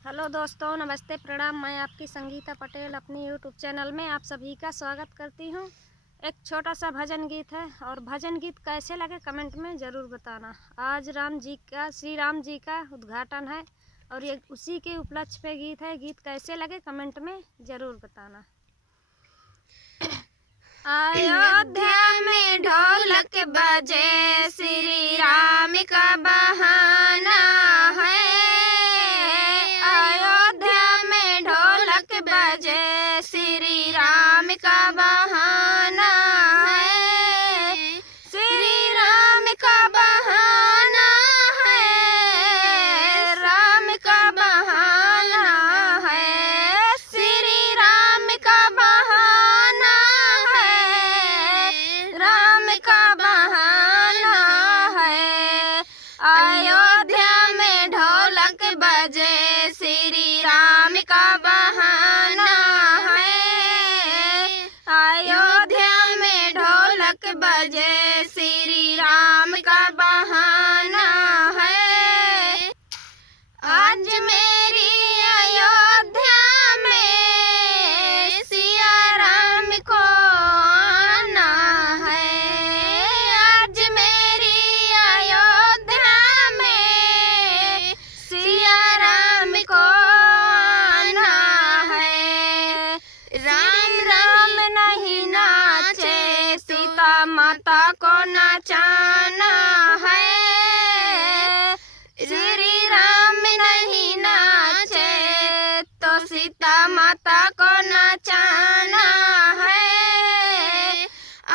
Hello दोस्तों, नमस्ते, प्रणाम। मैं आपकी संगीता पटेल अपनी यूट्यूब चैनल में आप सभी का स्वागत करती हूँ। एक छोटा सा भजन गीत है और भजन गीत कैसे लगे कमेंट में ज़रूर बताना। आज श्री राम जी का उद्घाटन है और ये उसी के उपलक्ष्य पे गीत है। गीत कैसे लगे कमेंट में ज़रूर बताना। अयोध्या में ढोलक बजे, श्री राम का बहाना है। अयोध्या में ढोलक बजे, श्री राम का बहाना है। श्री राम का बहाना है, राम का बहाना है। श्री राम का बहाना है, राम का बहाना है। अयोध्या में ढोलक बजे, श्री राम का बहाना है। अयोध्या में ढोलक बजे, श्री राम का बहाना है। आज मेरी अयोध्या में सिया राम को आना है। आज मेरी अयोध्या में सिया राम को आना है। राम राम नहीं नाचे, सीता माता को नचाना है। श्री राम नहीं नाचे तो सीता माता को नचाना है।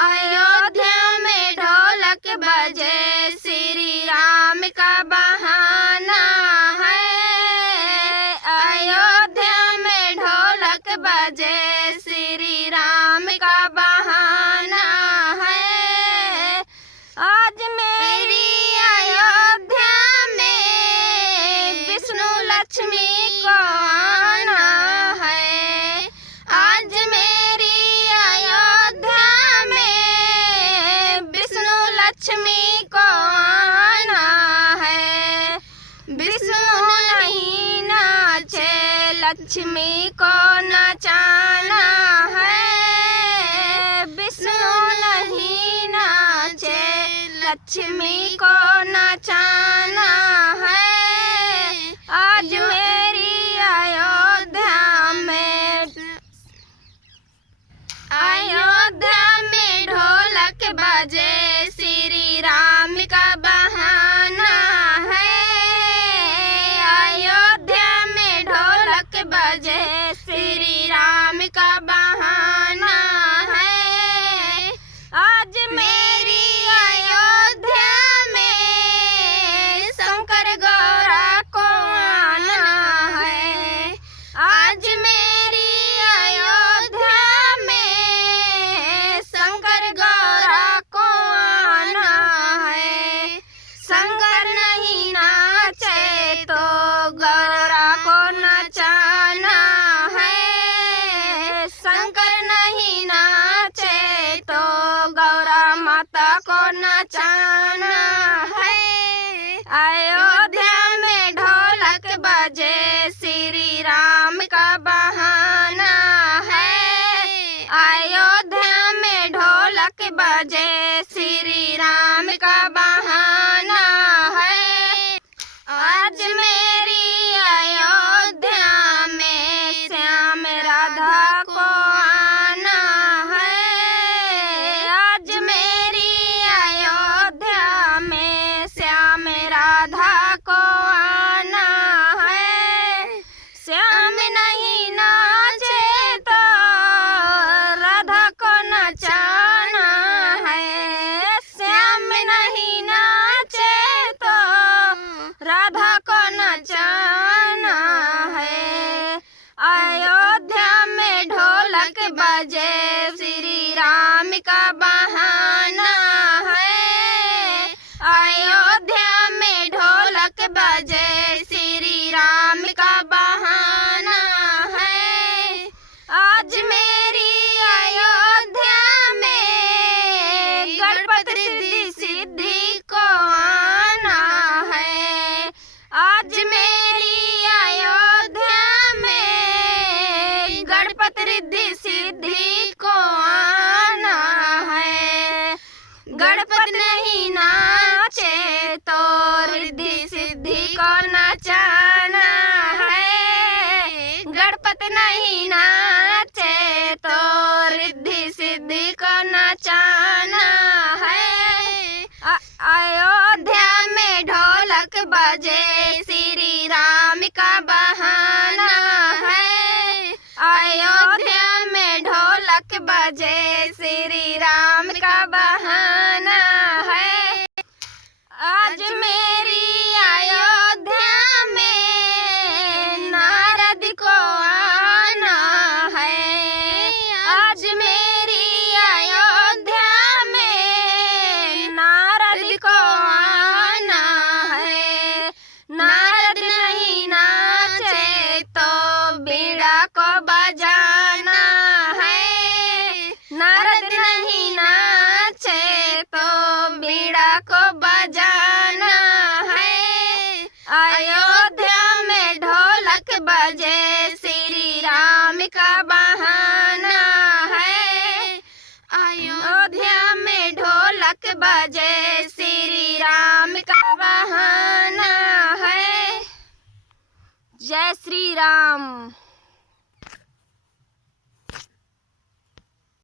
अयोध्या में ढोलक बजे, श्री राम का बहाना है। अयोध्या में ढोलक बजे, श्री राम का बहाना है। आज मेरी अयोध्या में विष्णु लक्ष्मी को आना है। आज मेरी अयोध्या में विष्णु लक्ष्मी को आना है। विष्णु नहीं नाचे, लक्ष्मी को नचाना है। विष्णु नहीं नाचे, लक्ष्मी को नचाना है। आज मेरी अयोध्या में ढोलक बजे, श्री राम का बहाना है। अयोध्या में ढोलक बजे, श्री राम का बहाना है। आज मेरी अयोध्या में शंकर गौरा को आना है। आज मेरी अयोध्या में शंकर गौरा को आना है। शंकर नहीं नाचे तो गौरा को नचाना है। शंकर नहीं नाचे तो गौरा माता को नचाना है। अयोध्या में ढोलक बजे, श्री राम का बहाना है। अयोध्या में ढोलक बजे, श्री राम का बहाना है। आज मेरी अयोध्या में श्याम राधा को आना है। आज मेरी अयोध्या में श्याम राधा को आना है। श्याम नहीं नाचे तो राधा को नचाना है। श्याम नहीं नाचे तो राधा को नचाना है। अयोध्या में ढोलक बजे, श्री राम का बहाना है। अयोध्या में ढोलक बजे, श्री राम का बहाना है। आज मेरी अयोध्या में गणपति सिद्धि को आना है। आज मेरी अयोध्या नहीं नाचे तो रिद्धि सिद्धि को नचाना है। अयोध्या में ढोलक बजे श्री राम का बहाना है। अयोध्या में ढोलक बजे श्री राम का बहाना है। आज मेरी अयोध्या में नारद को आना है। आज मेरी अयोध्या में नारद को आना है। नारद नहीं नाचे तो बीड़ा को बजाना है। नारद नहीं नाचे तो बीड़ा को बजाना है। अयोध्या में ढोलक बजे श्री राम का बहाना है। अयोध्या में ढोलक बजे श्री राम का बहाना है। जय श्री राम।